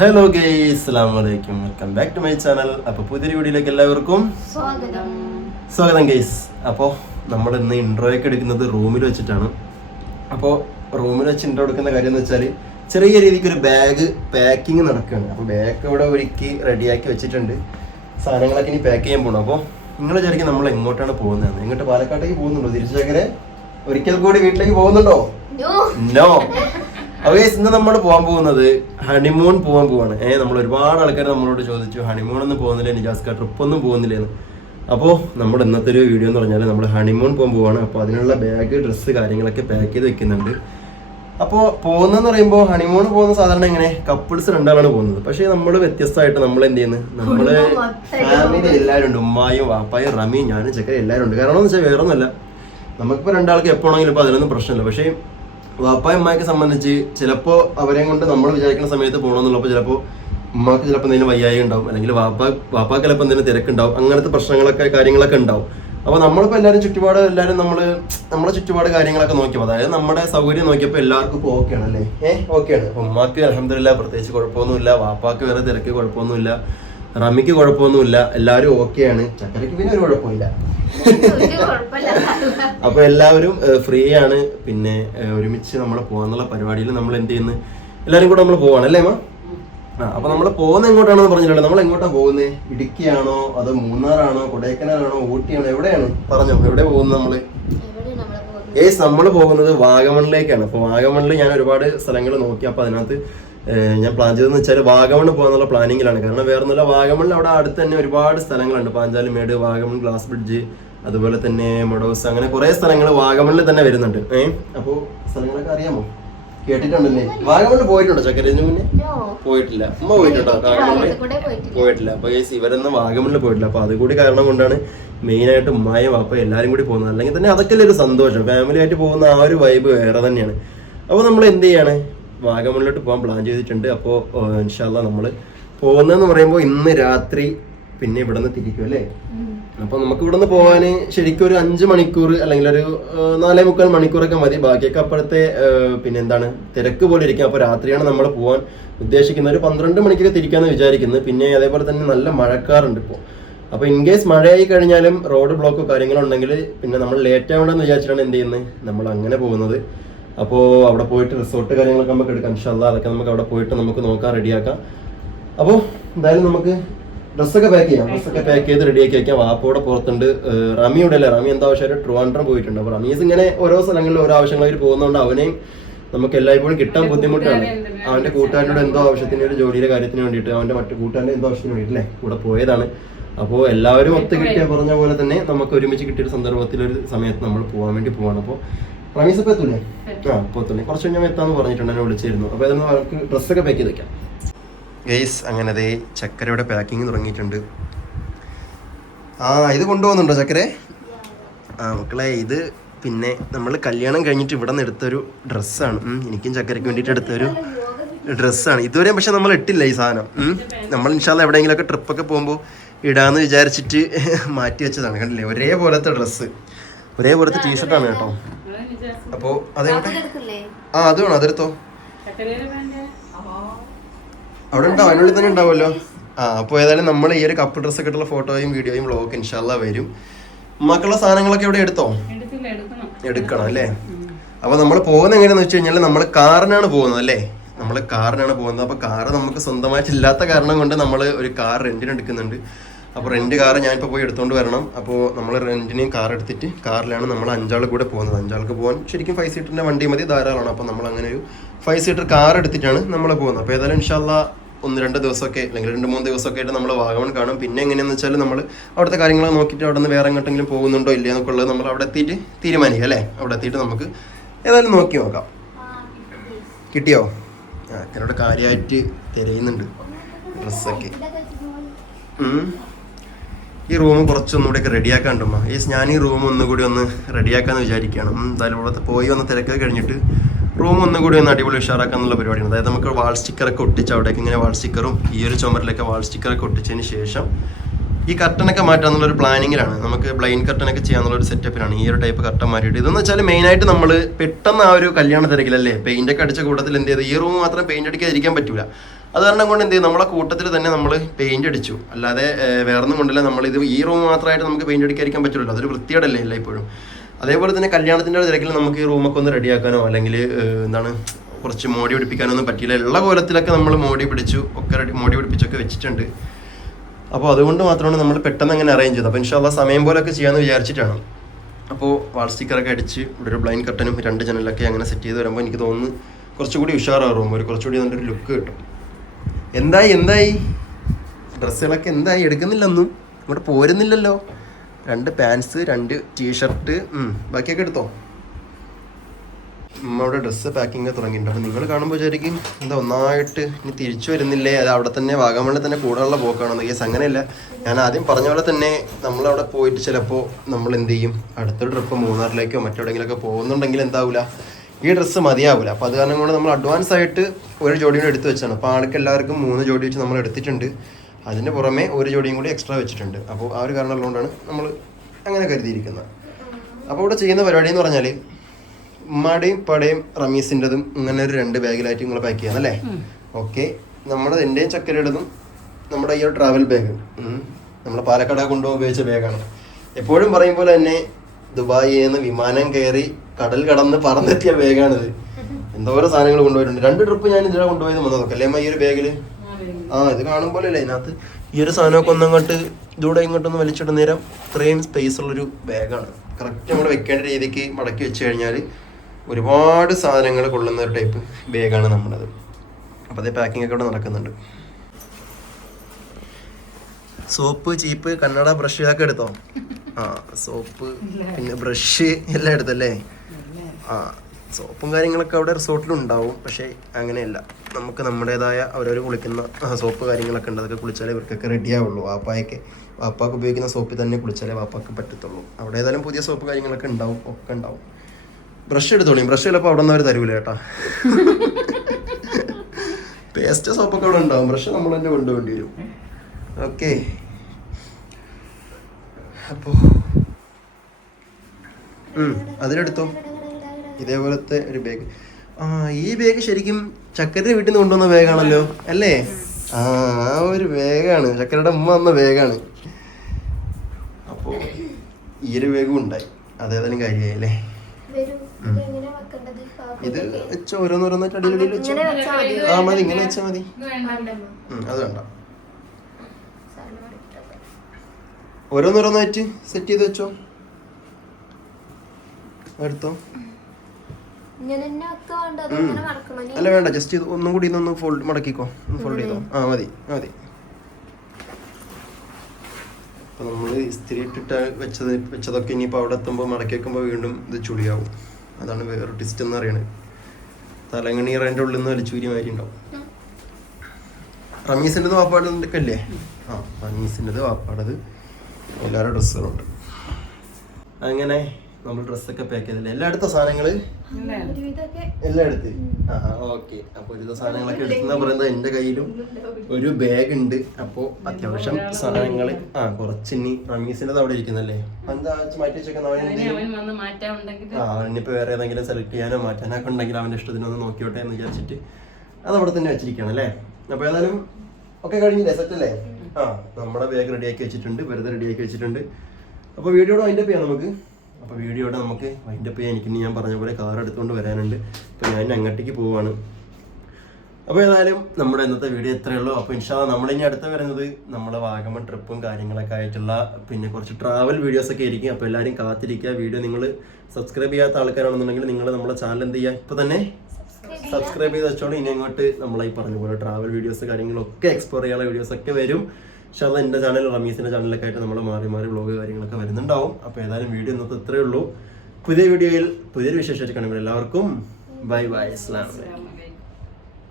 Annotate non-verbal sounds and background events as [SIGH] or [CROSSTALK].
Hello guys അസ്സാം വലൈക്കും welcome back to my channel അപ്പോൾ പുതിയൊരു വീഡിയോയിലേക്ക് എല്ലാവർക്കും സ്വാഗതം. സ്വാഗതം ഗൈസ് അപ്പോൾ നമ്മൾ ഇന്ന് ഇൻട്രോയൊക്കെ എടുക്കുന്നത് റൂമിൽ വെച്ചിട്ടാണ്. അപ്പോൾ റൂമിൽ വെച്ച് ഇൻട്രോ എടുക്കുന്ന കാര്യം എന്ന് വെച്ചാൽ ചെറിയ രീതിക്ക് ഒരു ബാഗ് പാക്കിങ് നടക്കുകയാണ് അപ്പോൾ ബാഗ് ഇവിടെ ഒരുക്കി റെഡിയാക്കി വെച്ചിട്ടുണ്ട്. സാധനങ്ങളൊക്കെ ഇനി പാക്ക് ചെയ്യാൻ പോകണം അപ്പോൾ നിങ്ങൾ വിചാരിക്കും നമ്മൾ എങ്ങോട്ടാണ് പോകുന്നത് എങ്ങോട്ട് പാലക്കാട്ടേക്ക് പോകുന്നുണ്ടോ? തിരിച്ചു ഒരിക്കൽ കൂടി വീട്ടിലേക്ക് പോകുന്നുണ്ടോ? നോ ഓക്കെ ഇന്ന് നമ്മൾ പോകാൻ പോകുന്നത് ഹണിമൂൺ പോകാൻ പോവാണ്. ഏഹ് നമ്മൾ ഒരുപാട് ആൾക്കാർ നമ്മളോട് ചോദിച്ചു ഹണിമൂൺ ഒന്നും പോകുന്നില്ല? നിജാസ്ക ട്രിപ്പ് ഒന്നും പോകുന്നില്ലെന്ന്. അപ്പോൾ നമ്മുടെ ഇന്നത്തെ ഒരു വീഡിയോ എന്ന് പറഞ്ഞാൽ നമ്മൾ ഹണിമൂൺ പോകാൻ പോവാണ്. അപ്പോൾ അതിനുള്ള ബാഗ് ഡ്രസ്സ് കാര്യങ്ങളൊക്കെ പാക്ക് ചെയ്ത് വെക്കുന്നുണ്ട്. അപ്പോൾ പോകുന്നതെന്ന് പറയുമ്പോൾ ഹണിമൂൺ പോകുന്ന സാധാരണ എങ്ങനെ? കപ്പിൾസ് രണ്ടാളാണ് പോകുന്നത്. പക്ഷേ നമ്മൾ വ്യത്യസ്തമായിട്ട് നമ്മൾ എന്ത് ചെയ്യുന്നത് നമ്മൾ ഫാമിലി എല്ലാവരും ഉണ്ട് ഉമ്മായും വാപ്പായും റമിയും ഞാനും ചെക്കൻ എല്ലാവരും ഉണ്ട് കാരണം എന്ന് വെച്ചാൽ വേറെ ഒന്നുമല്ല നമുക്കിപ്പോൾ രണ്ടാൾക്ക് എപ്പോഴാണെങ്കിലും ഇപ്പോൾ അതിനൊന്നും പ്രശ്നമില്ല. പക്ഷേ വാപ്പായും അമ്മയൊക്കെ സംബന്ധിച്ച് ചിലപ്പോൾ അവരെയും കൊണ്ട് നമ്മൾ വിചാരിക്കുന്ന സമയത്ത് പോകണമെന്നുള്ളപ്പോൾ ചിലപ്പോൾ ഉമ്മാക്ക് ചിലപ്പോൾ എന്തെങ്കിലും വയ്യായി ഉണ്ടാവും. അല്ലെങ്കിൽ വാപ്പ വാപ്പാക്ക് ചിലപ്പോൾ എന്തെങ്കിലും തിരക്കുണ്ടാവും. അങ്ങനത്തെ പ്രശ്നങ്ങളൊക്കെ കാര്യങ്ങളൊക്കെ ഉണ്ടാവും. അപ്പോൾ നമ്മളിപ്പോൾ എല്ലാവരും ചുറ്റുപാട് എല്ലാവരും നമ്മൾ നമ്മുടെ ചുറ്റുപാട് കാര്യങ്ങളൊക്കെ നോക്കിയപ്പോൾ അതായത് നമ്മുടെ സൗകര്യം നോക്കിയപ്പോൾ എല്ലാവർക്കും ഇപ്പോൾ ഓക്കെയാണ് അല്ലേ ഏഹ് ഓക്കെയാണ് ഉമ്മാക്ക് അലഹമില്ല പ്രത്യേകിച്ച് കുഴപ്പമൊന്നുമില്ല. വാപ്പാക്ക് വേറെ തിരക്ക് കുഴപ്പമൊന്നുമില്ല. റമിക്ക് കുഴപ്പമൊന്നുമില്ല. എല്ലാവരും ഓക്കെയാണ്. ചക്കരയ്ക്ക് പിന്നെ ഒരു കുഴപ്പമില്ല. [LAUGHS] അപ്പൊ എല്ലാവരും ഫ്രീ ആണ് പിന്നെ ഒരുമിച്ച് നമ്മൾ പോകാന്നുള്ള പരിപാടിയിൽ നമ്മൾ എന്ത് ചെയ്യുന്നു? എല്ലാവരും കൂടെ നമ്മൾ പോവാണ് അല്ലേ മാ? ആ അപ്പൊ നമ്മൾ പോകുന്ന എങ്ങോട്ടാണെന്ന് പറഞ്ഞിട്ടുണ്ട് നമ്മൾ എങ്ങോട്ടാ പോകുന്നത് ഇടുക്കിയാണോ? അതോ മൂന്നാറാണോ? കൊടൈക്കനാലാണോ? ഊട്ടിയാണോ? എവിടെയാണ്? പറഞ്ഞോ എവിടെ പോകുന്നത് നമ്മൾ? എവിടെ നമ്മൾ പോകുന്നത്? ഏസ് നമ്മൾ പോകുന്നത് വാഗമണിലേക്കാണ്. അപ്പൊ വാഗമണിൽ ഞാൻ ഒരുപാട് സ്ഥലങ്ങൾ നോക്കി. അപ്പൊ അതിനകത്ത് ഞാൻ പ്ലാൻ ചെയ്തതെന്ന് വെച്ചാൽ വാഗമൺ പോകാന്നുള്ള പ്ലാനിങ്ങിലാണ് കാരണം വേറെ ഒന്നുമില്ല വാഗമണിൽ അവിടെ അടുത്ത് തന്നെ ഒരുപാട് സ്ഥലങ്ങളുണ്ട്. പാഞ്ചാലിമേട് വാഗമൺ ഗ്ലാസ് ബ്രിഡ്ജ് അതുപോലെ തന്നെ മൊഡോസ് അങ്ങനെ കുറേ സ്ഥലങ്ങൾ വാഗമണിൽ തന്നെ വരുന്നുണ്ട്. ഏ അപ്പോൾ സ്ഥലങ്ങളൊക്കെ അറിയാമോ? കേട്ടിട്ടുണ്ടല്ലേ? വാഗമണ് പോയിട്ടുണ്ടോ ചക്കരേന് മുന്നേ? പോയിട്ടില്ല. അമ്മ പോയിട്ടുണ്ടോ വാഗമണിൽ പോയിട്ടില്ല. അപ്പൊ ഗൈസ് ഇവരൊന്നും വാഗമണിൽ പോയിട്ടില്ല. അപ്പൊ അതുകൂടി കാരണം കൊണ്ടാണ് മെയിനായിട്ട് ഉമ്മായും വാപ്പ എല്ലാരും കൂടി പോകുന്നത്. അല്ലെങ്കിൽ തന്നെ അതൊക്കെ ഒരു സന്തോഷം. ഫാമിലി ആയിട്ട് പോകുന്ന ആ ഒരു വൈബ് വേറെ തന്നെയാണ്. അപ്പോൾ നമ്മൾ എന്ത് ചെയ്യാണ്? വാഗമണിലോട്ട് പോകാൻ പ്ലാൻ ചെയ്തിട്ടുണ്ട്. അപ്പോൾ ഇൻഷാല്ല നമ്മൾ പോകുന്നതെന്ന് പറയുമ്പോൾ ഇന്ന് രാത്രി പിന്നെ ഇവിടെ നിന്ന് തിരിക്കും അല്ലേ? അപ്പോൾ അപ്പൊ നമുക്ക് ഇവിടെ നിന്ന് പോകാൻ ശരിക്കും ഒരു അഞ്ച് മണിക്കൂർ അല്ലെങ്കിൽ ഒരു നാലേ മുക്കാൽ മണിക്കൂറൊക്കെ മതി. ബാക്കിയൊക്കെ അപ്പോഴത്തെ പിന്നെ എന്താണ് തിരക്ക് പോലെ ഇരിക്കും. അപ്പൊ രാത്രിയാണ് നമ്മൾ പോകാൻ ഉദ്ദേശിക്കുന്നത്. ഒരു പന്ത്രണ്ട് മണിക്കൊക്കെ തിരിക്കാന്ന് വിചാരിക്കുന്നത് പിന്നെ അതേപോലെ തന്നെ നല്ല മഴക്കാറുണ്ട് ഇപ്പോൾ അപ്പൊ ഇൻ കേസ് മഴയായി കഴിഞ്ഞാലും റോഡ് ബ്ലോക്കോ കാര്യങ്ങളോ ഉണ്ടെങ്കിൽ പിന്നെ നമ്മൾ ലേറ്റ് ആവണ്ടെന്ന് വിചാരിച്ചിട്ടാണ് എന്ത് ചെയ്യുന്നത്? നമ്മൾ അങ്ങനെ പോകുന്നത്. അപ്പോൾ അവിടെ പോയിട്ട് റിസോർട്ട് കാര്യങ്ങളൊക്കെ നമുക്ക് എടുക്കാം. ഇൻഷാല്ല അതൊക്കെ നമുക്ക് അവിടെ പോയിട്ട് നമുക്ക് നോക്കാം റെഡിയാക്കാം അപ്പോൾ എന്തായാലും നമുക്ക് ഡ്രസ്സൊക്കെ പാക്ക് ചെയ്യാം. ഡ്രസ്സൊക്കെ പാക്ക് ചെയ്ത് റെഡിയാക്കി വയ്ക്കാം വാപ്പോടെ പുറത്തുണ്ട്. റമിയുടെ അല്ലേ? റമി എന്താ ആവശ്യമായിട്ട്? ട്രിവാൻഡ്രം പോയിട്ടുണ്ട്. അപ്പോൾ റമീസ് ഇങ്ങനെ ഓരോ സ്ഥലങ്ങളിൽ ഓരോ ആവശ്യങ്ങളായിട്ട് പോകുന്നതുകൊണ്ട് അവനെയും നമുക്ക് എല്ലായ്പ്പോഴും കിട്ടാൻ ബുദ്ധിമുട്ടാണ്. അവന്റെ കൂട്ടുകാരനോട് എന്തോ ആവശ്യത്തിന് ഒരു ജോലിയുടെ കാര്യത്തിന് വേണ്ടിയിട്ട് അവന്റെ മറ്റു കൂട്ടുകാരന്റെ എന്തോ ആവശ്യത്തിന് വേണ്ടിയിട്ട് അല്ലേ? കൂടെ പോയതാണ്. അപ്പോൾ എല്ലാവരും ഒത്തു കിട്ടിയ പറഞ്ഞ പോലെ തന്നെ നമുക്ക് ഒരുമിച്ച് കിട്ടിയ സന്ദർഭത്തിൽ ഒരു സമയത്ത് നമ്മൾ പോകാൻ വേണ്ടി പോവാണ്. അപ്പോൾ റമീസ് ഇപ്പൊ എത്തൂലേ? ആ പോത്തുള്ളി കുറച്ച് കഴിഞ്ഞാൽ എത്താന്ന് പറഞ്ഞിട്ടുണ്ട്. എന്നെ വിളിച്ചിരുന്നു. അപ്പോൾ ഇതൊന്ന് അവർക്ക് ഡ്രസ്സൊക്കെ പാക്ക് ചെയ്ത് വെക്കാം. ഗെയ്സ് അങ്ങനെ അതേ ചക്കരയുടെ പാക്കിങ് തുടങ്ങിയിട്ടുണ്ട്. ആ ഇത് കൊണ്ടുപോകുന്നുണ്ടോ ചക്കരെ? ആ മക്കളെ ഇത് പിന്നെ നമ്മൾ കല്യാണം കഴിഞ്ഞിട്ട് ഇവിടെ നിന്ന് എടുത്തൊരു ഡ്രസ്സാണ് എനിക്കും ചക്കരയ്ക്ക് വേണ്ടിയിട്ട് എടുത്തൊരു ഡ്രസ്സാണ് ഇതുവരെയും പക്ഷെ നമ്മൾ ഇട്ടില്ല ഈ സാധനം. നമ്മൾ ഇൻഷാല്ല എവിടെയെങ്കിലുമൊക്കെ ട്രിപ്പൊക്കെ പോകുമ്പോൾ ഇടാന്ന് വിചാരിച്ചിട്ട് [LAUGHS] മാറ്റി വെച്ചതാണ്. കണ്ടില്ലേ? ഒരേപോലത്തെ ഡ്രസ്സ് ഒരേപോലത്തെ ടീഷർട്ടാണ് കേട്ടോ. അപ്പോൾ അതെവിടെ? ആ അത് വേണം അതെടുത്തോ. അവിടെ ഉണ്ടാവും അതിനുള്ളിൽ തന്നെ ഉണ്ടാവുമല്ലോ. ആ അപ്പോൾ ഏതായാലും നമ്മൾ ഈ ഒരു കപ്പ് ഡ്രസ്സ് ഒക്കെ ഇട്ടുള്ള ഫോട്ടോയും വീഡിയോയും വ്ളോഗ് ഇൻഷാല്ല വരും. മക്കളുടെ സാധനങ്ങളൊക്കെ ഇവിടെ എടുത്തോ? എടുക്കണം. അല്ലേ? അപ്പൊ നമ്മൾ പോകുന്ന എങ്ങനെയാന്ന് വെച്ച് കഴിഞ്ഞാൽ നമ്മൾ കാറിനാണ് പോകുന്നത് അല്ലേ? നമ്മൾ കാറിനാണ് പോകുന്നത്. അപ്പൊ കാറ് നമുക്ക് സ്വന്തമായിട്ടില്ലാത്ത കാരണം കൊണ്ട് നമ്മൾ ഒരു കാർ റെന്റിന് എടുക്കുന്നുണ്ട്. അപ്പോൾ റെന്റ് കാർ ഞാനിപ്പോൾ പോയി എടുത്തുകൊണ്ട് വരണം. അപ്പോൾ നമ്മൾ റെന്റിനെയും കാർ എടുത്തിട്ട് കാറിലാണ് നമ്മൾ അഞ്ചാൾ കൂടെ പോകുന്നത്. അഞ്ചാൾക്ക് പോകാൻ ശരിക്കും ഫൈവ് സീറ്ററിന്റെ വണ്ടി മതി ധാരാളമാണ് അപ്പോൾ നമ്മൾ അങ്ങനെ ഒരു ഫൈവ് സീറ്റർ കാർ എടുത്തിട്ടാണ് നമ്മൾ പോകുന്നത്. അപ്പോൾ ഏതായാലും ഇൻഷാല്ല ഒന്ന് രണ്ട് ദിവസമൊക്കെ അല്ലെങ്കിൽ രണ്ട് മൂന്ന് ദിവസമൊക്കെ ആയിട്ട് നമ്മൾ വാഗമൺ കാണും. പിന്നെ എങ്ങനെയാണെന്ന് വെച്ചാൽ നമ്മൾ അവിടുത്തെ കാര്യങ്ങൾ നോക്കിയിട്ട് അവിടെ നിന്ന് വേറെ എങ്ങോട്ടെങ്കിലും പോകുന്നുണ്ടോ ഇല്ലയോ എന്നൊക്കെ ഉള്ളത് നമ്മൾ അവിടെ എത്തിയിട്ട് തീരുമാനിക്കുക അല്ലേ? അവിടെ എത്തിയിട്ട് നമുക്ക് ഏതായാലും നോക്കി നോക്കാം. കിട്ടിയോ? ആ എന്നോട് കാര്യമായിട്ട് തിരയുന്നുണ്ട്. ഡ്രസ്സൊക്കെ. ഈ റൂം കുറച്ചൊന്നുകൂടെയൊക്കെ റെഡിയാക്കാണ്ടുമ്മ യെസ് ഞാൻ ഈ റൂം ഒന്നുകൂടി ഒന്ന് റെഡിയാക്കാന്ന് വിചാരിക്കുകയാണ്. എന്തായാലും ഇവിടുത്തെ പോയി വന്ന് തിരക്കൊക്കെ കഴിഞ്ഞിട്ട് റൂം ഒന്നുകൂടി ഒന്ന് അടിപൊളി ഉഷാറാക്കാന്നുള്ള പരിപാടിയാണ്. അതായത് നമുക്ക് വാൾ സ്റ്റിക്കറൊക്കെ ഒട്ടിച്ച് അവിടേക്ക് ഇങ്ങനെ വാൾ സ്റ്റിക്കറും ഈ ഒരു ചുമരിലൊക്കെ വാൾ സ്റ്റിക്കറൊക്കെ ഒട്ടിച്ചതിന് ശേഷം ഈ കർട്ടനൊക്കെ മാറ്റാന്നുള്ള ഒരു പ്ലാനിങ്ങിലാണ്. നമുക്ക് ബ്ലൈൻഡ് കർട്ടനൊക്കെ ചെയ്യാന്നുള്ള ഒരു സെറ്റപ്പിലാണ് ഈ ഒരു ടൈപ്പ് കർട്ടൻ മാറ്റിയിട്ട്. ഇതെന്ന് വെച്ചാൽ മെയിനായിട്ട് നമ്മൾ പെട്ടെന്ന് ആ ഒരു കല്യാണ തിരക്കിലല്ലേ? പെയിന്റ് ഒക്കെ അടിച്ച കൂട്ടത്തിൽ എന്ത് ചെയ്ത്? ഈ റൂം മാത്രം പെയിന്റ് അടിക്കാതിരിക്കാൻ പറ്റൂല. അത് കാരണം കൊണ്ട് എന്ത് ചെയ്യും നമ്മളെ കൂട്ടത്തിൽ തന്നെ നമ്മൾ പെയിന്റ് അടിച്ചു. അല്ലാതെ വേറെ വേറൊന്നും കൊണ്ടല്ല. നമ്മൾ ഇത് ഈ റൂം മാത്രമായിട്ട് നമുക്ക് പെയിന്റ് അടിക്കാതിരിക്കാൻ പറ്റുള്ളൂ അതൊരു വൃത്തിയോടല്ലേ ഇല്ല ഇപ്പോഴും അതേപോലെ തന്നെ കല്യാണത്തിന്റെ തിരക്കിൽ നമുക്ക് ഈ റൂമൊക്കെ ഒന്ന് റെഡിയാക്കാനോ അല്ലെങ്കിൽ എന്താണ് കുറച്ച് മോടി പിടിപ്പിക്കാനോ ഒന്നും പറ്റിയില്ല ഉള്ള കോലത്തിലൊക്കെ നമ്മൾ മോടി പിടിച്ചു ഒക്കെ റെഡി മോടി പിടിപ്പിച്ചൊക്കെ വെച്ചിട്ടുണ്ട്. അപ്പോൾ അതുകൊണ്ട് മാത്രമാണ് നമ്മൾ പെട്ടെന്ന് അങ്ങനെ അറേഞ്ച് ചെയ്തത്. അപ്പോൾ ഇൻഷാല്ല സമയം പോലൊക്കെ ചെയ്യാമെന്ന് വിചാരിച്ചിട്ടാണ്. അപ്പോൾ വാൾ സ്റ്റിക്കറൊക്കെ അടിച്ച് ഇവിടെ ഒരു ബ്ലൈൻഡ് കട്ടനും രണ്ട് ജനലൊക്കെ അങ്ങനെ സെറ്റ് ചെയ്ത് വരുമ്പോൾ എനിക്ക് തോന്നുന്നു കുറച്ചുകൂടി ഉഷാറാകും ഒരു കുറച്ചുകൂടി നല്ലൊരു ലുക്ക് കിട്ടും. എന്തായി എന്തായി? ഡ്രസ്സുകളൊക്കെ എന്തായി? എടുക്കുന്നില്ലെന്നും. ഇവിടെ പോരുന്നില്ലല്ലോ. രണ്ട് പാൻസ് രണ്ട് ടീഷർട്ട് ബാക്കിയൊക്കെ എടുത്തോ? നമ്മളുടെ ഡ്രസ്സ് പാക്കിംഗ് തുടങ്ങിയിട്ടുണ്ട്. അപ്പോൾ നിങ്ങൾ കാണുമ്പോൾ വിചാരിക്കും എന്താ ഒന്നായിട്ട് ഇനി തിരിച്ചു വരുന്നില്ലേ? അത് അവിടെ തന്നെ വാഗമണ്ണിൽ തന്നെ കൂടാനുള്ള പോക്കാണെന്ന്. കേസ് അങ്ങനെയല്ല. ഞാൻ ആദ്യം പറഞ്ഞ പോലെ തന്നെ നമ്മളവിടെ പോയിട്ട് ചിലപ്പോൾ നമ്മൾ എന്ത് ചെയ്യും? അടുത്ത ട്രിപ്പ് മൂന്നാറിലേക്കോ മറ്റെവിടെയെങ്കിലുമൊക്കെ പോകുന്നുണ്ടെങ്കിൽ എന്താവില്ല ഈ ഡ്രസ്സ് മതിയാവില്ല അപ്പൊ അത് കാരണം കൊണ്ട് നമ്മൾ അഡ്വാൻസ് ആയിട്ട് ഒരു ജോഡിയും കൂടി എടുത്ത് വെച്ചാണ്. അപ്പൊ ആൾക്ക് എല്ലാവർക്കും മൂന്ന് ജോഡി വെച്ച് നമ്മൾ എടുത്തിട്ടുണ്ട്. അതിന് പുറമെ ഒരു ജോഡിയും കൂടി എക്സ്ട്രാ വെച്ചിട്ടുണ്ട്. അപ്പോൾ ആ ഒരു കാരണം ഉള്ളതുകൊണ്ടാണ് നമ്മൾ അങ്ങനെ കരുതിയിരിക്കുന്നത്. അപ്പോൾ ഇവിടെ ചെയ്യുന്ന പരിപാടി എന്ന് പറഞ്ഞാൽ ഉമ്മാടെയും പടയും റമീസിന്റെതും ഇങ്ങനെ ഒരു രണ്ട് ബാഗിലായിട്ട് നിങ്ങൾ പാക്ക് ചെയ്യാന്നല്ലേ ഓക്കെ നമ്മുടെ എന്റെയും ചക്കരയുടേതും നമ്മുടെ ഈ ഒരു ട്രാവൽ ബാഗ് നമ്മൾ പാലക്കാട് കൊണ്ടുപോകാൻ ഉപയോഗിച്ച ബാഗാണ് എപ്പോഴും പറയും പോലെ തന്നെ ദുബായിൽ നിന്ന് വിമാനം കയറി കടൽ കടന്ന് പറന്നെത്തിയ ബാഗാണിത്. എന്തോരം സാധനങ്ങൾ കൊണ്ടുപോയിട്ടുണ്ട്. രണ്ട് ട്രിപ്പ് ഞാൻ ഇതിനെ കൊണ്ടുപോയത് വന്നതൊക്കെ. അല്ലേ ഈ ഒരു ബാഗിൽ ആ ഇത് കാണുമ്പോൾ അല്ലേ ഇതിനകത്ത്? ഈ ഒരു സാധനമൊക്കെ ഒന്നങ്ങോട്ട് ഇതൂടെ ഇങ്ങോട്ടൊന്ന് വലിച്ചിടുന്ന നേരം ഇത്രയും സ്പേസ് ഉള്ളൊരു ബാഗാണ്. കറക്റ്റ് നമ്മൾ വെക്കേണ്ട രീതിക്ക് മടക്കി വെച്ച് കഴിഞ്ഞാൽ ഒരുപാട് സാധനങ്ങൾ കൊള്ളുന്ന ഒരു ടൈപ്പ് ബാഗാണ് നമ്മുടേത് അപ്പോൾ അതേ പാക്കിംഗ് ഒക്കെ ഇവിടെ നടക്കുന്നുണ്ട്. സോപ്പ് ചീപ്പ് കന്നഡ ബ്രഷ് ഒക്കെ എടുത്തോ? ആ സോപ്പ് പിന്നെ ബ്രഷ് എല്ലാം എടുത്തല്ലേ? ആ സോപ്പും കാര്യങ്ങളൊക്കെ അവിടെ റിസോർട്ടിൽ ഉണ്ടാവും പക്ഷേ അങ്ങനെയല്ല. നമുക്ക് നമ്മുടേതായ അവരവർ കുളിക്കുന്ന സോപ്പ് കാര്യങ്ങളൊക്കെ ഉണ്ട്. അതൊക്കെ കുളിച്ചാലേ ഇവർക്കൊക്കെ റെഡിയാവുള്ളൂ വാപ്പായൊക്കെ വാപ്പാക്ക് ഉപയോഗിക്കുന്ന സോപ്പിൽ തന്നെ കുളിച്ചാലേ വാപ്പാക്ക് പറ്റത്തുള്ളൂ. അവിടെ ഏതായാലും പുതിയ സോപ്പ് കാര്യങ്ങളൊക്കെ ഉണ്ടാവും ഒക്കെ ഉണ്ടാവും. ബ്രഷ് എടുത്തോളി. ബ്രഷ് ചിലപ്പോൾ അവിടെ നിന്ന് അവർ തരൂല പേസ്റ്റ് സോപ്പൊക്കെ അവിടെ ഉണ്ടാവും. ബ്രഷ് നമ്മൾ തന്നെ കൊണ്ടുപോകേണ്ടി വരും. ഓക്കെ. അപ്പോ ഉം, അതിലെടുത്തോ. ഇതേപോലത്തെ ഒരു ബാഗ് ആ ഈ ബാഗ് ശരിക്കും ചക്കരയുടെ വീട്ടിൽ നിന്ന് കൊണ്ടുവന്ന ബാഗാണല്ലോ അല്ലേ? ആ ആ ഒരു ബാഗാണ് ചക്കരയുടെ ഉമ്മ വന്ന ബാഗാണ് അപ്പോ ഈ ഒരു ബാഗും ഉണ്ടായി. അതേതായാലും കാര്യമായി അല്ലേ? ഇത് എങ്ങനെ വെക്കേണ്ടത്? ഇത് വെച്ച് ഓരോന്നോരോന്നായിട്ട് അടിയിലടിയിൽ വെച്ചോ ആ മതി ഇങ്ങനെ വെച്ചാ മതി. അത് വേണ്ട. ഓരോന്നോരോന്നായിട്ട് സെറ്റ് ചെയ്ത് വെച്ചോ എടുത്തോ ഇങ്ങനെ തന്നെ ഒക്കെ വേണ്ടത് ഉം. ഇങ്ങനെ മടക്കണോ ഇനി? അല്ല വേണ്ട ജസ്റ്റ് ഇത് ഒന്നും കൂടി ഇതൊന്ന് ഫോൾഡ് മടക്കിക്കോ. ഒന്ന് ഫോൾഡ് ചെയ്തോ. ആ മതി മതി. അപ്പൊ നമ്മൾ ഇസ്തിരി ഇട്ടിട്ട് വെച്ചത് വെച്ചതൊക്കെ ഇനിയിപ്പോൾ അവിടെ എത്തുമ്പോൾ മടക്കി വെക്കുമ്പോൾ വീണ്ടും ഇത് ചുളിയാവും. അതാണ് വേറെ ടിസ്റ്റ് എന്ന് അറിയണത് തലങ്ങണീറേന്റെ ഉള്ളിൽ നിന്ന് വലിച്ചൂരി മാതിരി ഉണ്ടാവും. ഉം. റമീസിന്റെ വാപ്പാടൊക്കെ അല്ലേ ആ റമീസിന്റെ വാപ്പാടത്. എല്ലാവരുടെ ഡ്രസ്സുകളുണ്ട്. അങ്ങനെ നമ്മൾ ഡ്രസ്സൊക്കെ പാക്ക് ചെയ്തില്ലേ എല്ലാ എടുത്ത സാധനങ്ങൾ ഒരുവിധമൊക്കെ എല്ലാം എടുത്ത് ആ ഓക്കെ. അപ്പോൾ ഒരു സാധനങ്ങളൊക്കെ എടുക്കുന്ന പറയുന്നത് എന്റെ കയ്യിലും ഒരു ബാഗ് ഉണ്ട് അപ്പോൾ അത്യാവശ്യം സാധനങ്ങൾ ആ കുറച്ച് ഇനി റമീസിന്റെ അവിടെ ഇരിക്കുന്നല്ലേ? എന്താ മാറ്റി വെച്ചേക്കുന്ന? ആ അവനിപ്പോൾ വേറെ ഏതെങ്കിലും സെലക്ട് ചെയ്യാനോ മാറ്റാനൊക്കെ ഉണ്ടെങ്കിൽ അവന്റെ ഇഷ്ടത്തിന് ഒന്ന് നോക്കിയോട്ടെ എന്ന് വിചാരിച്ചിട്ട് അത് അവിടെ തന്നെ വെച്ചിരിക്കുകയാണ് അല്ലേ? അപ്പൊ ഏതായാലും ഒക്കെ കഴിഞ്ഞില്ലേ? സെറ്റ് അല്ലേ? ആ നമ്മുടെ ബാഗ് റെഡിയാക്കി വെച്ചിട്ടുണ്ട്. വെറുതെ റെഡിയാക്കി വെച്ചിട്ടുണ്ട്. അപ്പോൾ വീഡിയോയുടെ അതിന്റെ ചെയ്യാം നമുക്ക്. അപ്പോൾ വീഡിയോയുടെ നമുക്ക് വൈൻഡപ്പ് ചെയ്യാൻ എനിക്ക് ഞാൻ പറഞ്ഞ പോലെ കാർ എടുത്തുകൊണ്ട് വരാനുണ്ട്. അപ്പോൾ ഞാൻ അങ്ങോട്ടേക്ക് പോവാണ്. അപ്പോൾ ഏതായാലും നമ്മുടെ ഇന്നത്തെ വീഡിയോ ഇത്രയേ ഉള്ളൂ. അപ്പോൾ ഇൻഷാ നമ്മളിനി അടുത്ത് വരുന്നത് നമ്മുടെ വാഗമൺ ട്രിപ്പും കാര്യങ്ങളൊക്കെ ആയിട്ടുള്ള പിന്നെ കുറച്ച് ട്രാവൽ വീഡിയോസ് ഒക്കെ ആയിരിക്കും. അപ്പോൾ എല്ലാവരും കാത്തിരിക്കുക. വീഡിയോ നിങ്ങൾ സബ്സ്ക്രൈബ് ചെയ്യാത്ത ആൾക്കാരാണെന്നുണ്ടെങ്കിൽ നിങ്ങൾ നമ്മുടെ ചാനൽ എന്ത് ചെയ്യുക? ഇപ്പോൾ തന്നെ സബ്സ്ക്രൈബ് ചെയ്ത് വെച്ചോളൂ ഇനി അങ്ങോട്ട് നമ്മളീ പറഞ്ഞ പോലെ ട്രാവൽ വീഡിയോസ് കാര്യങ്ങളൊക്കെ എക്സ്പ്ലോർ ചെയ്യാനുള്ള വീഡിയോസ് ഒക്കെ വരും. പക്ഷെ അത് എന്റെ ചാനൽ റമീസിന്റെ ചാനലൊക്കെ ആയിട്ട് നമ്മൾ മാറി മാറി വ്ളോഗ് കാര്യങ്ങളൊക്കെ വരുന്നുണ്ടാവും. അപ്പോൾ ഏതായാലും വീഡിയോ ഇന്നത്തെ ഇത്രയേ ഉള്ളൂ. പുതിയ വീഡിയോയിൽ പുതിയൊരു വിശേഷമായിട്ട് കാണുമ്പോൾ എല്ലാവർക്കും ബൈ ബൈ അസ്ലാം